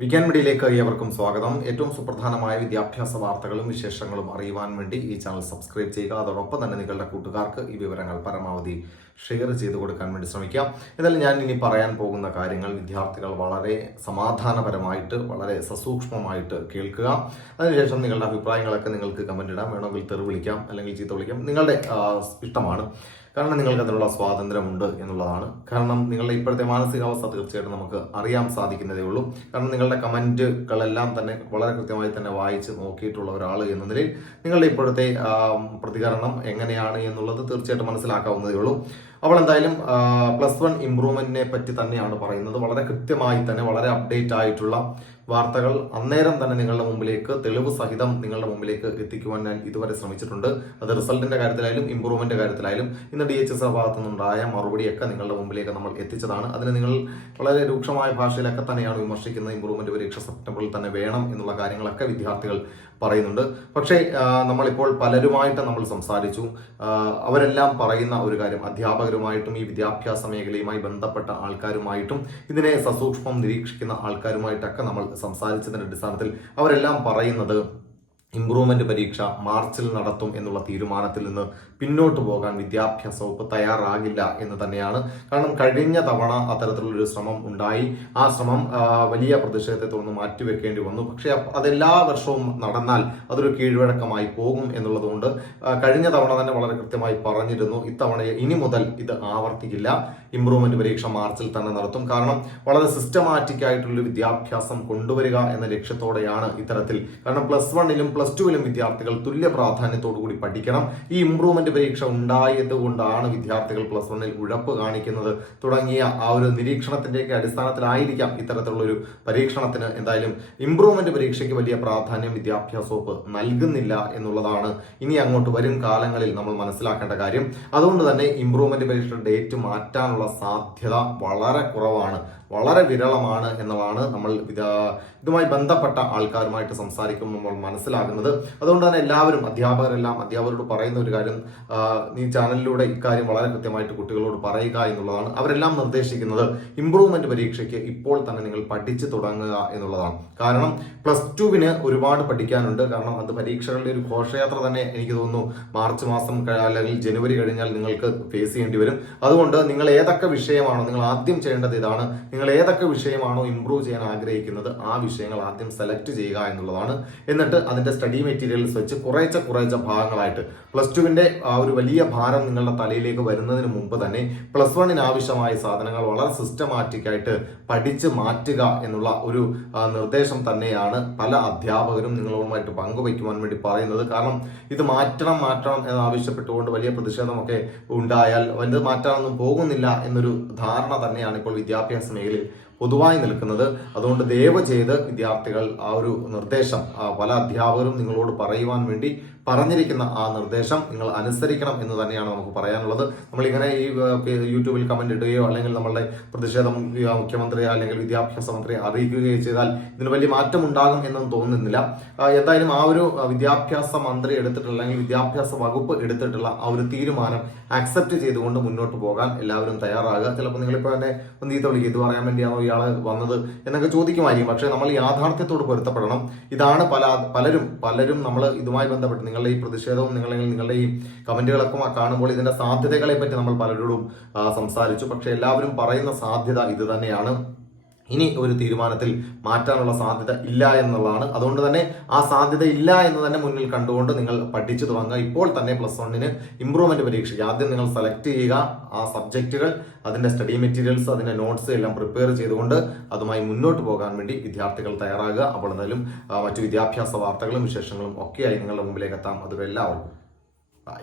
വിജ്ഞാൻ മീഡിയയിലേക്ക് ഏവർക്കും സ്വാഗതം. ഏറ്റവും സുപ്രധാനമായ വിദ്യാഭ്യാസ വാർത്തകളും വിശേഷങ്ങളും അറിയുവാൻ വേണ്ടി ഈ ചാനൽ സബ്സ്ക്രൈബ് ചെയ്യുക. അതോടൊപ്പം തന്നെ നിങ്ങളുടെ കൂട്ടുകാർക്ക് ഈ വിവരങ്ങൾ പരമാവധി ഷെയർ ചെയ്തു കൊടുക്കാൻ വേണ്ടി ശ്രമിക്കാം. എന്നാലും ഞാൻ ഇനി പറയാൻ പോകുന്ന കാര്യങ്ങൾ വിദ്യാർത്ഥികൾ വളരെ സമാധാനപരമായിട്ട് വളരെ സസൂക്ഷ്മമായിട്ട് കേൾക്കുക. അതിനുശേഷം നിങ്ങളുടെ അഭിപ്രായങ്ങളൊക്കെ നിങ്ങൾക്ക് കമന്റ് ഇടാം. വേണമെങ്കിൽ തെറി വിളിക്കാം അല്ലെങ്കിൽ ചീത്ത വിളിക്കാം. നിങ്ങളുടെ ഇഷ്ടമാണ്. കാരണം നിങ്ങൾക്ക് അതിനുള്ള സ്വാതന്ത്ര്യമുണ്ട് എന്നുള്ളതാണ്. കാരണം നിങ്ങളുടെ ഇപ്പോഴത്തെ മാനസികാവസ്ഥ തീർച്ചയായിട്ടും നമുക്ക് അറിയാൻ സാധിക്കുന്നതേ ഉള്ളൂ. കാരണം നിങ്ങളുടെ കമന്റുകളെല്ലാം തന്നെ വളരെ കൃത്യമായി തന്നെ വായിച്ച് നോക്കിയിട്ടുള്ള ഒരാൾ എന്ന നിലയിൽ നിങ്ങളുടെ ഇപ്പോഴത്തെ പ്രതികരണം എങ്ങനെയാണ് എന്നുള്ളത് തീർച്ചയായിട്ടും മനസ്സിലാക്കാവുന്നതേ ഉള്ളൂ. അവൾ എന്തായാലും പ്ലസ് വൺ ഇംപ്രൂവ്മെന്റിനെ പറ്റി തന്നെയാണ് പറയുന്നത്. വളരെ കൃത്യമായി തന്നെ വളരെ അപ്ഡേറ്റ് ആയിട്ടുള്ള വാർത്തകൾ അന്നേരം തന്നെ നിങ്ങളുടെ മുമ്പിലേക്ക് തെളിവ് സഹിതം നിങ്ങളുടെ മുമ്പിലേക്ക് എത്തിക്കുവാൻ ഞാൻ ഇതുവരെ ശ്രമിച്ചിട്ടുണ്ട്. അത് റിസൾട്ടിന്റെ കാര്യത്തിലായാലും ഇംപ്രൂവ്മെന്റ് കാര്യത്തിലായാലും ഇന്ന് ഡി എച്ച് എസ് ഭാഗത്തു നിന്നുണ്ടായ മറുപടിയൊക്കെ നിങ്ങളുടെ മുമ്പിലേക്ക് നമ്മൾ എത്തിച്ചതാണ്. അതിന് നിങ്ങൾ വളരെ രൂക്ഷമായ ഭാഷയിലൊക്കെ തന്നെയാണ് വിമർശിക്കുന്നത്. ഇംപ്രൂവ്മെന്റ് പരീക്ഷ സെപ്റ്റംബറിൽ തന്നെ വേണം എന്നുള്ള കാര്യങ്ങളൊക്കെ വിദ്യാർത്ഥികൾ പറയുന്നുണ്ട്. പക്ഷേ നമ്മളിപ്പോൾ പലരുമായിട്ട് നമ്മൾ സംസാരിച്ചു. അവരെല്ലാം പറയുന്ന ഒരു കാര്യം അധ്യാപകരുമായിട്ടും ഈ വിദ്യാഭ്യാസ മേഖലയുമായി ബന്ധപ്പെട്ട ആൾക്കാരുമായിട്ടും ഇതിനെ സസൂക്ഷ്മം നിരീക്ഷിക്കുന്ന ആൾക്കാരുമായിട്ടൊക്കെ നമ്മൾ സംസാരിച്ചതിന്റെ അടിസ്ഥാനത്തിൽ അവരെല്ലാം പറയുന്നത് ഇംപ്രൂവ്മെന്റ് പരീക്ഷ മാർച്ചിൽ നടത്തും എന്നുള്ള തീരുമാനത്തിൽ നിന്ന് പിന്നോട്ട് പോകാൻ വിദ്യാഭ്യാസ വകുപ്പ് തയ്യാറാകില്ല എന്ന് തന്നെയാണ്. കാരണം കഴിഞ്ഞ തവണ അത്തരത്തിലുള്ളൊരു ശ്രമം ഉണ്ടായി. ആ ശ്രമം വലിയ പ്രതിഷേധത്തെ തുടർന്ന് മാറ്റിവെക്കേണ്ടി വന്നു. പക്ഷേ അതെല്ലാ വർഷവും നടന്നാൽ അതൊരു കീഴ്വഴക്കമായി പോകും എന്നുള്ളതുകൊണ്ട് കഴിഞ്ഞ തവണ തന്നെ വളരെ കൃത്യമായി പറഞ്ഞിരുന്നു. ഇത്തവണ ഇനി മുതൽ ഇത് ആവർത്തിക്കില്ല. ഇംപ്രൂവ്മെന്റ് പരീക്ഷ മാർച്ചിൽ തന്നെ നടത്തും. കാരണം വളരെ സിസ്റ്റമാറ്റിക് ആയിട്ടുള്ളൊരു വിദ്യാഭ്യാസം കൊണ്ടുവരിക എന്ന ലക്ഷ്യത്തോടെയാണ് ഇത്തരത്തിൽ. കാരണം പ്ലസ് വണ്ണിലും പ്ലസ് ടുവിലും വിദ്യാർത്ഥികൾ തുല്യ പ്രാധാന്യത്തോടു കൂടി പഠിക്കണം. ഈ ഇംപ്രൂവ്മെന്റ് പരീക്ഷ ഉണ്ടായത് കൊണ്ടാണ് വിദ്യാർത്ഥികൾ പ്ലസ് വണ്ണിൽ ഉഴപ്പ് കാണിക്കുന്നത്. തുടങ്ങിയ ആ ഒരു നിരീക്ഷണത്തിന്റെയൊക്കെ അടിസ്ഥാനത്തിലായിരിക്കാം ഇത്തരത്തിലുള്ള ഒരു പരീക്ഷണത്തിന് എന്തായാലും ഇംപ്രൂവ്മെന്റ് പരീക്ഷയ്ക്ക് വലിയ പ്രാധാന്യം വിദ്യാഭ്യാസ വകുപ്പ് നൽകുന്നില്ല എന്നുള്ളതാണ് ഇനി അങ്ങോട്ട് വരും കാലങ്ങളിൽ നമ്മൾ മനസ്സിലാക്കേണ്ട കാര്യം. അതുകൊണ്ട് തന്നെ ഇംപ്രൂവ്മെന്റ് പരീക്ഷയുടെ ഡേറ്റ് മാറ്റാനുള്ള സാധ്യത വളരെ കുറവാണ്. വളരെ വിരളമാണ് എന്നതാണ് നമ്മൾ ഇതുമായി ബന്ധപ്പെട്ട ആൾക്കാരുമായിട്ട് സംസാരിക്കുമ്പോൾ നമ്മൾ മനസ്സിലാകുന്നത് അതുകൊണ്ട് തന്നെ എല്ലാവരും അധ്യാപകരെല്ലാം അധ്യാപകരോട് പറയുന്ന ഒരു കാര്യം ഈ ചാനലിലൂടെ ഇക്കാര്യം വളരെ കൃത്യമായിട്ട് കുട്ടികളോട് പറയുക എന്നുള്ളതാണ് അവരെല്ലാം നിർദ്ദേശിക്കുന്നത്. ഇമ്പ്രൂവ്മെന്റ് പരീക്ഷയ്ക്ക് ഇപ്പോൾ തന്നെ നിങ്ങൾ പഠിച്ചു തുടങ്ങുക എന്നുള്ളതാണ്. കാരണം പ്ലസ് ടുവിന് ഒരുപാട് പഠിക്കാനുണ്ട്. കാരണം അത് പരീക്ഷകളുടെ ഒരു ഘോഷയാത്ര തന്നെ എനിക്ക് തോന്നുന്നു. മാർച്ച് മാസം അല്ലെങ്കിൽ ജനുവരി കഴിഞ്ഞാൽ നിങ്ങൾക്ക് ഫേസ് ചെയ്യേണ്ടി വരും. അതുകൊണ്ട് നിങ്ങൾ ഏതൊക്കെ വിഷയമാണോ നിങ്ങൾ ആദ്യം ചെയ്യേണ്ടത് ഇതാണ്. നിങ്ങൾ ഏതൊക്കെ വിഷയമാണോ ഇമ്പ്രൂവ് ചെയ്യാൻ ആഗ്രഹിക്കുന്നത് ആ വിഷയങ്ങൾ ആദ്യം സെലക്ട് ചെയ്യുക എന്നുള്ളതാണ്. എന്നിട്ട് അതിന്റെ സ്റ്റഡി മെറ്റീരിയൽസ് വെച്ച് കുറേച്ച കുറേച്ച ഭാഗങ്ങളായിട്ട് പ്ലസ് ടുവിന്റെ ആ ഒരു വലിയ ഭാരം നിങ്ങളുടെ തലയിലേക്ക് വരുന്നതിന് മുമ്പ് തന്നെ പ്ലസ് വണ്ണിന് ആവശ്യമായ സാധനങ്ങൾ വളരെ സിസ്റ്റമാറ്റിക് ആയിട്ട് പഠിച്ച് മാറ്റുക എന്നുള്ള ഒരു നിർദ്ദേശം തന്നെയാണ് പല അധ്യാപകരും നിങ്ങളുമായിട്ട് പങ്കുവയ്ക്കുവാൻ വേണ്ടി പറയുന്നത്. കാരണം ഇത് മാറ്റണം മാറ്റണം എന്ന് ആവശ്യപ്പെട്ടുകൊണ്ട് വലിയ പ്രതിഷേധമൊക്കെ ഉണ്ടായാൽ ഇത് മാറ്റാനൊന്നും പോകുന്നില്ല എന്നൊരു ധാരണ തന്നെയാണ് ഇപ്പോൾ വിദ്യാഭ്യാസ മേഖലയിൽ പൊതുവായി നിൽക്കുന്നത്. അതുകൊണ്ട് ദയവ് ചെയ്ത് വിദ്യാർത്ഥികൾ ആ ഒരു നിർദ്ദേശം പല അധ്യാപകരും നിങ്ങളോട് പറയുവാൻ വേണ്ടി പറഞ്ഞിരിക്കുന്ന ആ നിർദ്ദേശം നിങ്ങൾ അനുസരിക്കണം എന്ന് തന്നെയാണ് നമുക്ക് പറയാനുള്ളത്. നമ്മളിങ്ങനെ ഈ യൂട്യൂബിൽ കമന്റ് ഇടുകയോ അല്ലെങ്കിൽ നമ്മളുടെ പ്രതിഷേധം മുഖ്യമന്ത്രി അല്ലെങ്കിൽ വിദ്യാഭ്യാസ മന്ത്രി അറിയിക്കുകയോ ചെയ്താൽ ഇതിന് വലിയ മാറ്റം ഉണ്ടാകും എന്നൊന്നും തോന്നുന്നില്ല. എന്തായാലും ആ ഒരു വിദ്യാഭ്യാസ മന്ത്രി എടുത്തിട്ടുള്ള അല്ലെങ്കിൽ വിദ്യാഭ്യാസ വകുപ്പ് എടുത്തിട്ടുള്ള ആ ഒരു തീരുമാനം അക്സെപ്റ്റ് ചെയ്തുകൊണ്ട് മുന്നോട്ട് പോകാൻ എല്ലാവരും തയ്യാറാകുക. ചിലപ്പോൾ നിങ്ങളിപ്പോൾ തന്നെ ഒന്ന് ഈ വിളിക്കും ഇത് പറയാൻ വേണ്ടിയാണോ ഇയാൾ വന്നത് എന്നൊക്കെ ചോദിക്കുമായിരിക്കും. പക്ഷേ നമ്മൾ യാഥാർത്ഥ്യത്തോട് പൊരുത്തപ്പെടണം. ഇതാണ് പല പലരും പലരും നമ്മൾ ഇതുമായി ബന്ധപ്പെട്ട് നിങ്ങളുടെ ഈ പ്രതിഷേധവും നിങ്ങൾ നിങ്ങളുടെ ഈ കമന്റുകളൊക്കെ കാണുമ്പോൾ ഇതിന്റെ സാധ്യതകളെ പറ്റി നമ്മൾ പലരോടും സംസാരിച്ചു. പക്ഷേ എല്ലാവരും പറയുന്ന സാധ്യത ഇത് തന്നെയാണ്. ഇനി ഒരു തീരുമാനത്തിൽ മാറ്റാനുള്ള സാധ്യത ഇല്ല എന്നുള്ളതാണ്. അതുകൊണ്ട് തന്നെ ആ സാധ്യത ഇല്ല എന്ന് തന്നെ മുന്നിൽ കണ്ടുകൊണ്ട് നിങ്ങൾ പഠിച്ചു തുടങ്ങുക. ഇപ്പോൾ തന്നെ പ്ലസ് വണ്ണിന് ഇമ്പ്രൂവ്മെന്റ് പരീക്ഷയ്ക്ക് ആദ്യം നിങ്ങൾ സെലക്ട് ചെയ്യുക ആ സബ്ജക്റ്റുകൾ അതിന്റെ സ്റ്റഡി മെറ്റീരിയൽസ് അതിന്റെ നോട്ട്സ് എല്ലാം പ്രിപ്പയർ ചെയ്തുകൊണ്ട് അതുമായി മുന്നോട്ട് പോകാൻ വേണ്ടി വിദ്യാർത്ഥികൾ തയ്യാറാകുക. അപ്പോൾ എന്തായാലും മറ്റു വിദ്യാഭ്യാസ വാർത്തകളും വിശേഷങ്ങളും ഒക്കെയായി നിങ്ങളുടെ മുമ്പിലേക്ക് എത്താം. അതുവരെ എല്ലാവർക്കും ബൈ